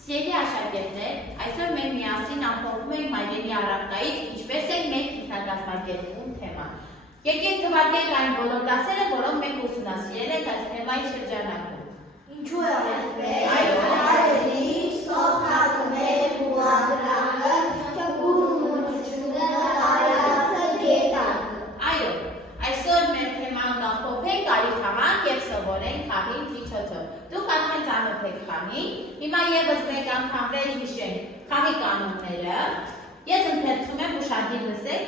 Սիրելի աշակերտներ, այսօր մենք միասին ամփոփում ենք մայրենի առարկայից ինչպես են մենք ինքնակազմակերպում թեման։ Եկեք թվարկենք այն բոլոր դասերը, որոնք մենք ուսումնասիրել ենք այս թեմայի շրջանակում։ Ինչու է այդպես սոխատներ ուղղադրամը ճկունությունը տարածը գետակ։ Այո, այսօր մեր թեման կամփոփենք արի խաղանք եւ սովորենք խաղի միջոցով։ Դուք արդեն ծանոթ եք խաղին։ Հիմա եւս մեկ անգամ վերհիշենք խաղի կանոնները։ Ես ընթերցում եմ ուշադիր լսեք։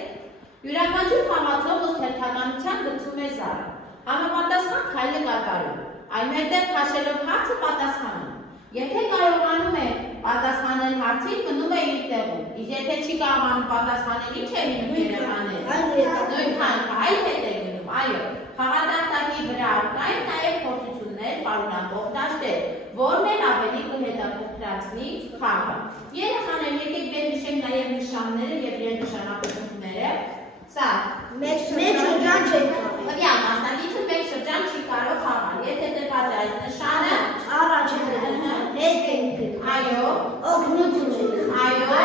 Յուրաքանչյուր խաղացողը թերթականության գցում է զառը։ Համապատասխան քայլը կատարում։ Այնուհետև քաշելով հարցը պատասխանում։ Եթե կարողանում է պատասխանել հարցին, մնում է իր տեղում։ Իսկ եթե չի կարողանում պատասխանել, ինչ է լինում երեխաները։ Նույնքան այլ հետ է գնում, այո։ Խաղատախտակի վրա կային նաև փորձություններ, պարունակող դաշտեր, որն էլ ավելի կհետաքրքրացնի խաղը։ Երեխաներ, եկեք վերհիշենք նաև նշանները եւ երկնշանակությունները։ Սա Մեկ շրջան չի կարող։ Հղիա, մասնակիցը մեկ շրջան չի կարող խաղալ։ Եթե տրված է այս նշանը, Առաջ է հետ ենք։ այո, Օգնություն։ այո,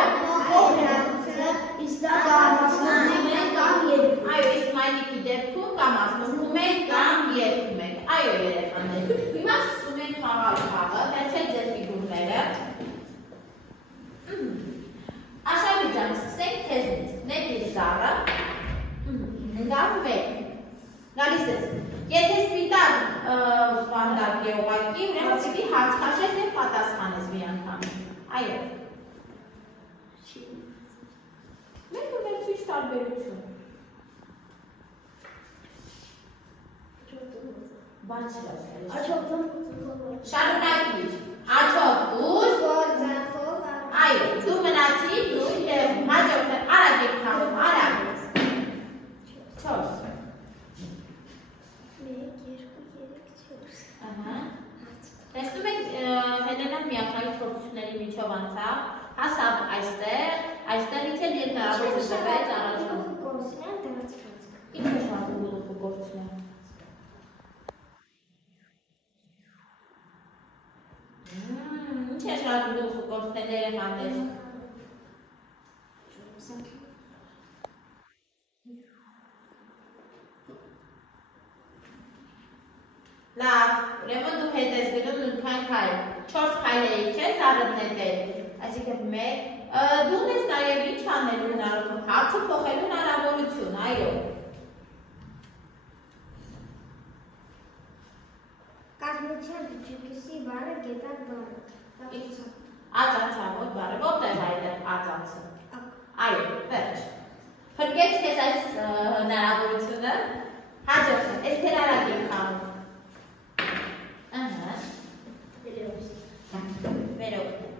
Օգնությունը իստակացնում են կամ երկու։ այո, իսկ մայրիկի դեպքում կամ ասնվում եք կամ երգում եք։ Այո, երեխաներ։ Հիմա սկսում ենք խաղալ խաղը, վերցրեք ձեր ֆիգուրները։ Աշակերտ ջան, սկսենք քեզնից։ Նետիր զառը։ Գալու եք։ Գալիս ես։ Եթե սպիտակ վանդակ է ուղղակի, ուրեմն պիտի հարց քաշես եւ պատասխանես մի անգամ։ Այո։ Մեկը մեր ցույց տարբերություն։ Բարձրացրել։ Շարունակիր։ Աչով դուր։ Այո, դու մնացիր նույն տեղում։ Հաջորդը արագ եք խաղում, արագ։ 4 Տեսնում եք Հելենան միակայի փորձությունների միջով անցավ, հասավ այստեղից էլ երկարավոր զրկվեց առաջով։ Ինչ է շարժում գլուխը գործում։ Ինչ է շարժում գլուխը գործել երեխաներ։ Լավ, ուրեմն դու հետ ես գնում նույնքան քայլ։ 4 քայլերի չէ, զառդ նետել։ Այսինքն 1 դու ես նաև ինչ անելու հնարավորություն, հարցը փոխելու հնարավորություն, այո։ Կազմության վիճակի բառը գետակ բառը։ Ածանցավոր բառը, որտեղ է այդտեղ ածանցը։ Այո, վերջ։ Փրկեց քեզ այս հնարավորությունը։ Հաջորդը, այս թեր արագ եք խաղում։ Վերօգն։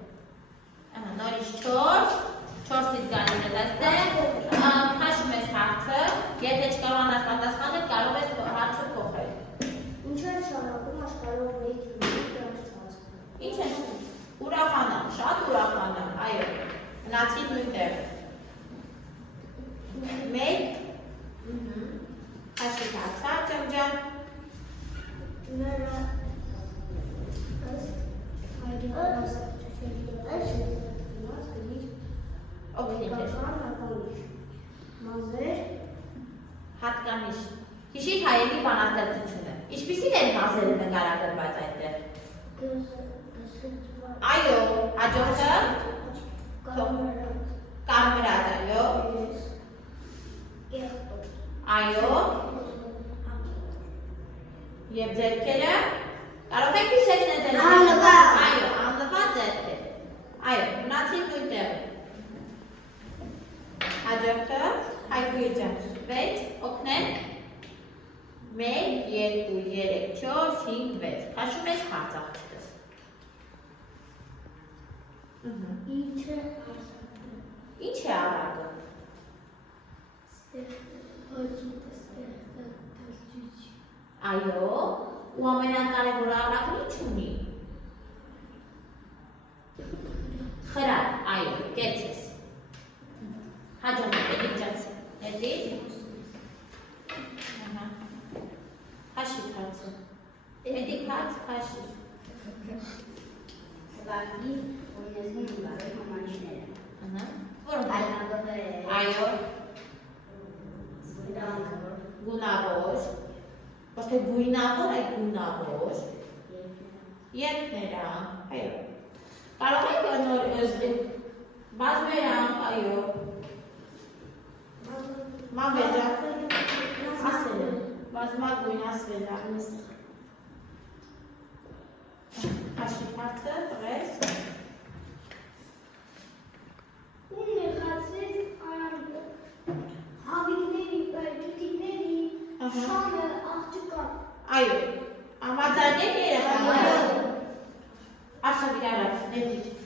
Նորից 4-ից գալիս է այստեղ, քաշում ես հարցը, եթե չկարողանաս պատասխանել, կարող ես հարցը փոխել։ Ինչ է շարունակում աշխարհով մեկ դարձած։ Ինչ է ուրախանալ, շատ ուրախանալ, այո, մնացի նույնտեղ։ 1 քաշի հարցար ջան։ Հատկանիշ։ Հիշիր հայերի բանաստեղծությունը։ Ինչպիսին են մազերը նկարագրված այդտեղ։ Այո, հաջորդը կարմրած, այո։ Այո։ Եվ ձեռքերը կարող եք հիշեցնել ձեր Անլվա։ Այո, անլվա ձեռքեր։ Այո, մնացի նույնտեղ։ Հաջորդը Հայգույ ջան, 6 օգնեմ 1 2 3 4 5 6 քաշում ես հարց աղջիկս։ Ինչ է արագը։ Այո, ու ամենակարևորը արագն ինչ ունի։ Խրատ, այո, կեցես։ Հաջորդը էլիջաց, էլի։ Հաշի քացը։ Էլի քաց, հաշի։ Բակի օրինեզում ունգարել համանիշները։ Որոնք Այլանդովեր, այո, զույնավոր, գունավոր, ոչ թե գույնավոր, այլ գունավոր, երկներանք, այո։ Կարող եք նոր բազմերանք, այո, մամեջակ, ասել եմ, բազմագույն ասել եմ։ Հաշի հարցը, տղես։ Ում նեղացրեց արանքը, հավիկների, ճուտիկների, շանը, աղջկան։ Այո, ամացարդեք երեխան, այո։ Արշավ իրարավ, ներդիչ։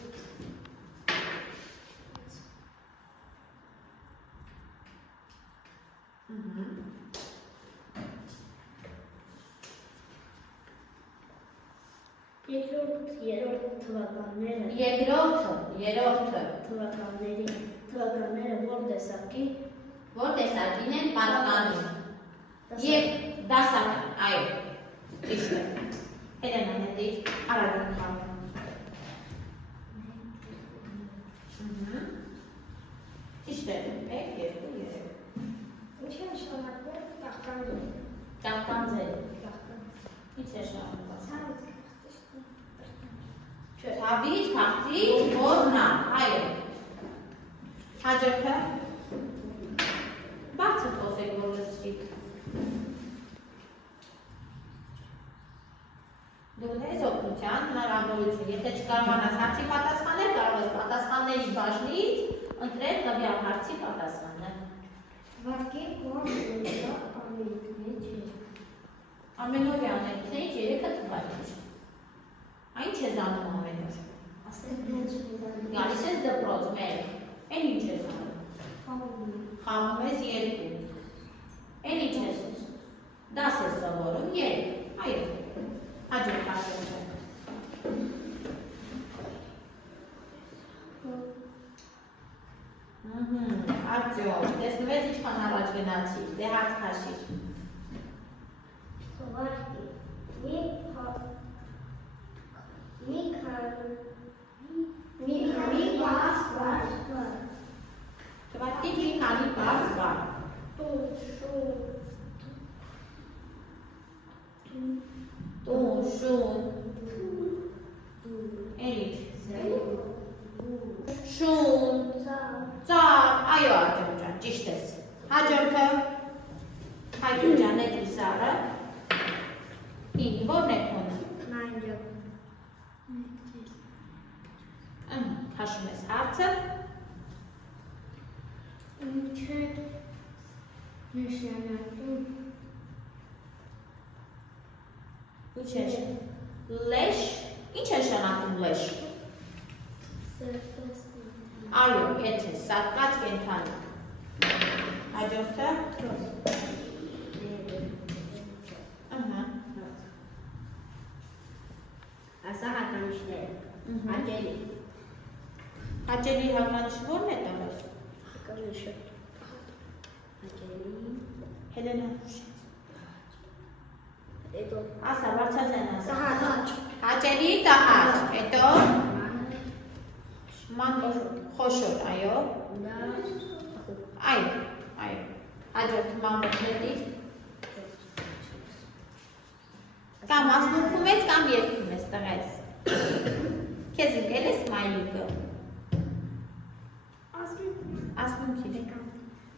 Երրորդ թվականները Երորդը, թվականները որ տեսակի որ տեսակին են պատկանում։ Եվ դասական, այո, ճիշտ է։ Հելենա ներդիչ, արագին խաղ։ Ճիշտ է, 1, 2, 3։ Ինչ է նշանակում տախտանձել։ Տախտանձել։ Ինչ է շահանված։ Թավից, թաղցից, որնա, այո։ Հաջորդը։ Բարձր խոսեք, որ լսվի։ Դու ես օգնության հնարավորություն։ Եթե չկարողանաս հարցի պատասխանել, կարող ես պատասխանների բաժնից ընտրել տվյալ հարցի պատասխանը։ Վարկի կողմը ամենքնի չէ։ Ամենօրյա անելիքներից 3-ը թվարկիր։ Այն չես անում ամեն օր։ Ասել դենց Գալիս ես դպրոց, մեր, են ինչ ես անում։ Խաղում ես 2։ Են ինչ ես դաս ես սովորում 3։ Այո, հաջորդ հարցը։ Արդյոք, տեսնում ես ինչքան առաջ գնացիր, դե հարց քաշիր։ Վարկի մի բաց բար Թվարկի մի քանի բարձ բառ։ Տուն, շուն, էլիչ, շուն, ծառ, այո Արտյոմ ջան, ճիշտ ես։ Հաջորդը Հայկուն ջան է դիսարը։ Ինի, որն է քոնը։ Քաշում ես հարցը։ Ինչ է նշանակում Ինչ է լեշ, ինչ է նշանակում լեշ։ Այո, էց է, սատկած կենթանի։ Հաջորդը։ Ասա հականիշները, հաճելի Հաճելի հականիշ որն է տվես։ հականիշը հաճելի Հելենա հուշեց։ հետո Ասա, բարձրացեն ասա։ տահաճ Հաճելի տահաճ, հետո ման խոշոր, այո։ Այո, այո։ Հաջորդ մանվոքների։ Կամ ասմունքում ես, կամ երկում ես տղես։ Քեզ ընկել է սմայլիկը։ Ասմունքին է կամ։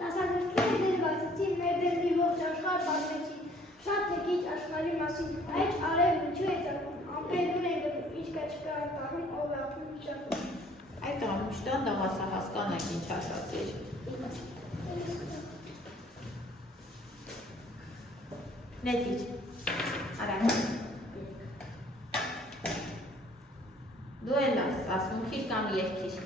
Դասագրքերը դերվածեցին մեր դերնի ողջ աշխարհ բացեցին շատ թեքիչ աշխարհի մասին այլ արև ինչու է ծաղկում ամպերուն են գնում ինչ կա չկա արտահում ով է ապրում վիճակում Այդ ամուշտան դաղասա հասկանանք ինչ ասացիր։ Նետիչ, արագ։ Դու էլ ասմունքիր կամ երկիր։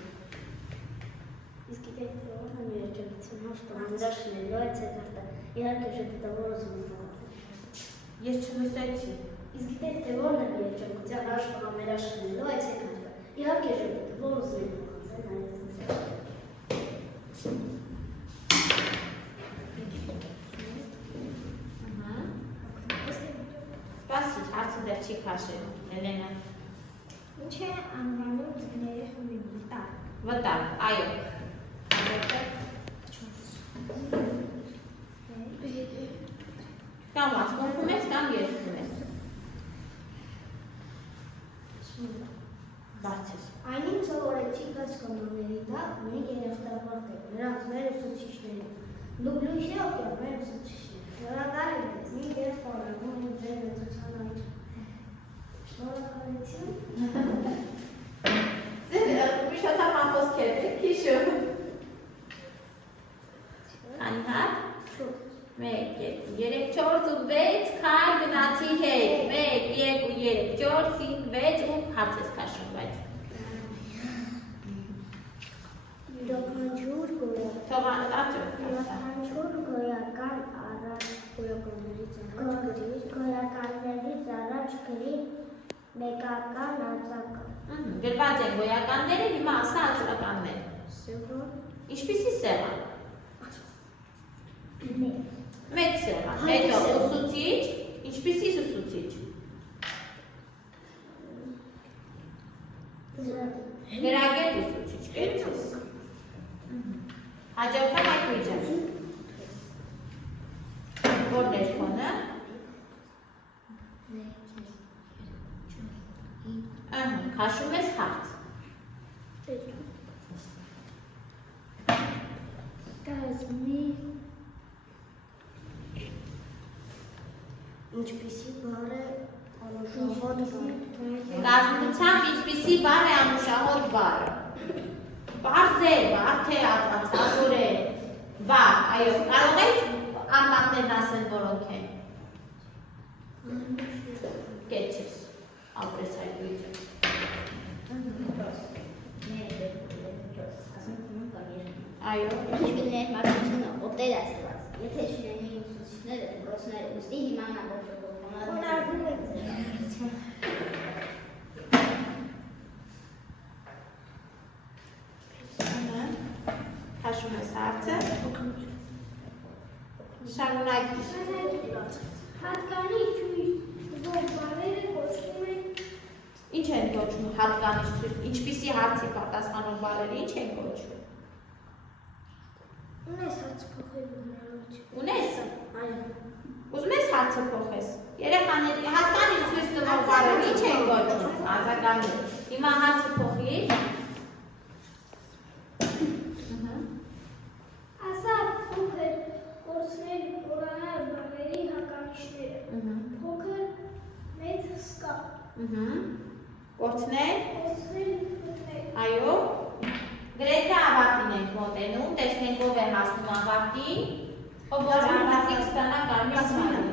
Իսկ գիտեք թե ո՞րն է երջանկություն հաշտը ամրաշնելու այդ ցետարտը իհարկե že դա որոզում է Ես չլսեցի։ Իսկ գիտեք թե ո՞րն է երջանկության հաշտը ամրաշնելու այդ ցետարտը իհարկե že դա որոզում է Սպասի, հարցը դեռ չի քաշել, Հելենա։ Ինչ է անվանում ձկների խմբին վտակ։ Վտակ, այո։ Կամ ասկոմպում ես, կամ երկում ես։ Բարձր։ Այնին սովորեցի 10 կանոնների տակ մենք երախտապարտենք նրանց մեր ուսուցիչներին։ Լուբլուշի օգտոր մեր ուսուցիչներ։ Շնորհակալ եմ ձեզ, մենք ես խորհրդում եմ ձեր մեծության այդ։ Շնորհակալություն։ Միշտական խոսքեր եք հիշում։ Քանի հատ։ 1, 2, 3, 4 ու 6 քայլ գնացի հետ։ 1, 2, 3, 4, 5, 6 ու հարց ես քաշում, բայց։ Յուրաքանչյուր գոյական առաջ գոյականներից առաջ գրի մեկական արձական։ Գրված են գոյականները, հիմա ասա արձականներ։ Սեղան։ Ինչպիսի սեղան։ Մեծ սեղան, հետո ուսուցիչ, ինչպիսի ուսուցիչ։ Գրագետ ուսուցիչ, կերծես։ Հաջորդը հայտնիջը։ Որն էր քոնը։ Քաշում ես հարց։ Կազմի ինչպիսի բառ է անուշահոտ բառ։ Կազմությամբ ինչպիսի բառ է անուշահոտ բառը։ Պարզ է, բարդ է, ածածավոր է, վառ, այո, կարող ես անմատներն ասել, որոնք են։ Կեցես, ապրես այդ լույցը։ Այո։ Ինչպիսի մարդությունը օտեր ասված, եթե շնենի ուսուցիչները, գործները, ուստի հիմա նա Խոնարհվում եք։ Քաշում ես հարցը։ Շարունակիր։ Հատկանիշ ցույց բառերը կոչվում են Ինչ են կոչվում հատկանիշ ցույց, ինչպիսի հարցի պատասխանող բառերը ինչ են կոչվում։ ունես հարց փոխելու հնարավորություն։ Ունես։ Այո։ Ուզում ես հարցը փոխես։ Երեխաների հատկանիշ ցույց տվող բառերը ինչ են կոչվում, արձականներ։ Հիմա հարցը փոխիր։ Ասա փոքր կորցնել օրանալ բառերի հատկանիշները։ Փոքր մեծ հսկա։ Կորցնել։ Կորցնել փոքր։ Այո։ Գրեթե ավարտին ենք մոտենում, տեսնենք ով է հասնում ավարտին, ով որ ավարտի կստանա կարմիր սարը։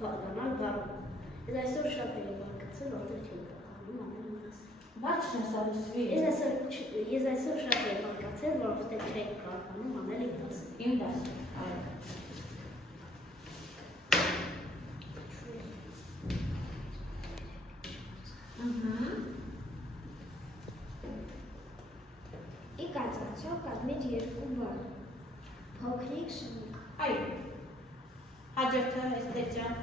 բառանալ բառ։ Ես այսօր շատ եմ բարկացել, որտեղ չեմ կարողանում անել ինձ։ Բաչն է սարուսվի։ Ես այսօր շատ եմ բարկացել, որովհետև չեմ կարողանում անել ինձ։ Իմ դաս, այո։ Իկացացյալ կազմից երկու բառ։ Փոքրիկ շնիկ։ Այո։ Հաջորդը Էստեր ջան։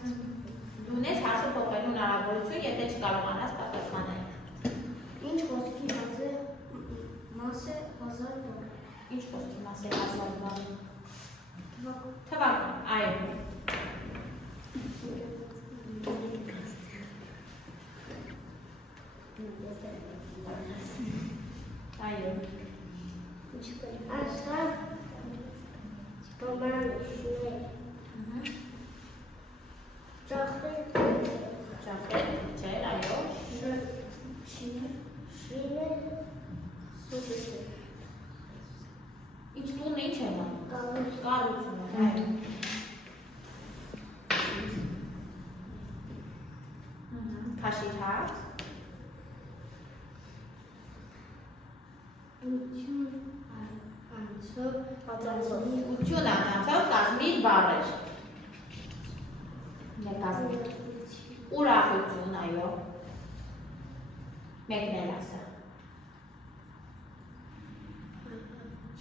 Դու ունես հարցը փոխելու հնարավորություն, եթե չկարողանաս պատասխանել։ Ինչ խոսքի մաս է 1000 բառ։ Ինչ խոսքի մաս է 1000 բառ։ Թվական, այո։ Այո։ Աշխարհ բոման շուներ։ Ճախել Ճախել, չէ, այո։ շիներ սուպեր։ Ինչ տունը ինչ է նա։ Կառուցումը, այո։ Քաշիր հարց։ Ուղղություն անցավ կազմիր բառեր։ Նկազմիր։ Ուրախություն, այո։ Մեկն էլ ասա։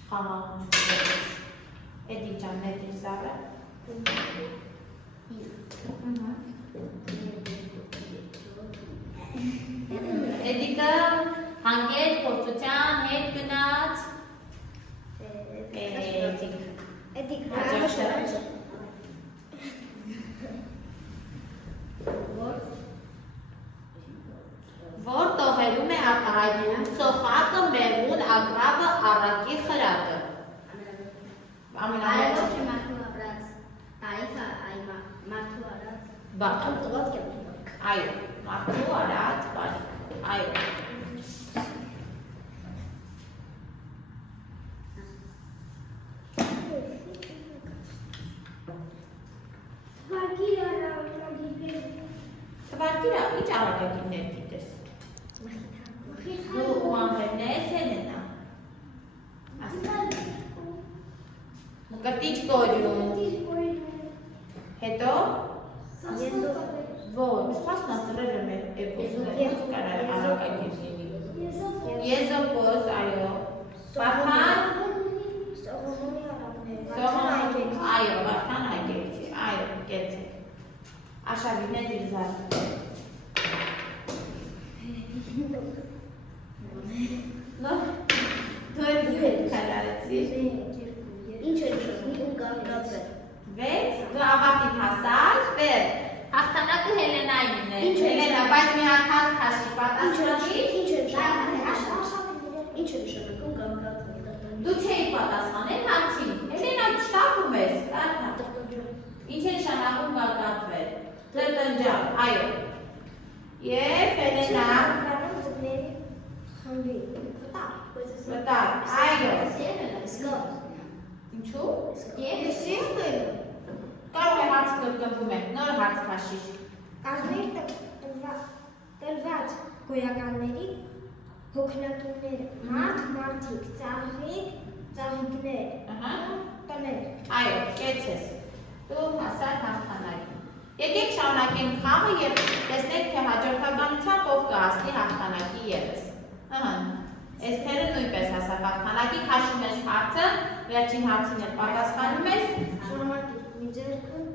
Խաղաղություն։ Էդի ջան, մեկի սառը։ Էդիկը հանգետ փորձության հետ գնաց Էդիկ որ տողերում է արտահայտում սոխակը, մեղուն, ագռավը, առակի խրատը։ Այո, մարդու ապրած տարիքը մարդու արած Բարձր տված կյանքի այո, մարդու արած բարիք, այո։ Թվարկիրա, ինչ առակագիններ գիտես։ Դու ուղանվերն ես Հելենա։ Կրտիչ կորյուն, հետո ոչ, ֆասնացրել եմ էպոսներ, կարար առակագինների։ Եզոպոս, այո, Վարդան, այո, Վարդան այգեցի, այո, գեցեք։ Աշավինը դիրզար։ Նո, դու էլ կարարեցի։ Ինչ է նշանակում ու կանգնացել։ 6, դու ավարտին հասար, վեր։ Հաղթանակը Հելենայինն է։ Հելենա, բայց մի հատ հատ քաշի պատասխանի։ Ինչ է նշանակում կանգնացել։ Դու չէի պատասխանել հարցին։ Հելենա, շտապում ես, կարդա։ Ինչ է նշանակում կանգնացվել։ Տրտնջալ, այո։ Եվ Հելենա, վտար, այո։ Ինչու։ Կարող է հարց կրկնվում է, նոր հարց քաշիր։ Կազմեր տրված գոյականների հոգնակինները, մարդ, մարդիկ, ծաղիկ, ծաղիկներ, տներ։ Այո, կեցես։ Դու հասար հաղթանակին։ Եկեք շարունակենք խաղը և տեսնենք, թե հաջորդականությամբ ով կհասնի հաղթանակի ևս։ Էսթերը նույնպես հասավ հաղթանակի, քաշում ես հարցը, վերջին հարցին էլ պատասխանում ես։ Շարունակիր, մի ձեռքը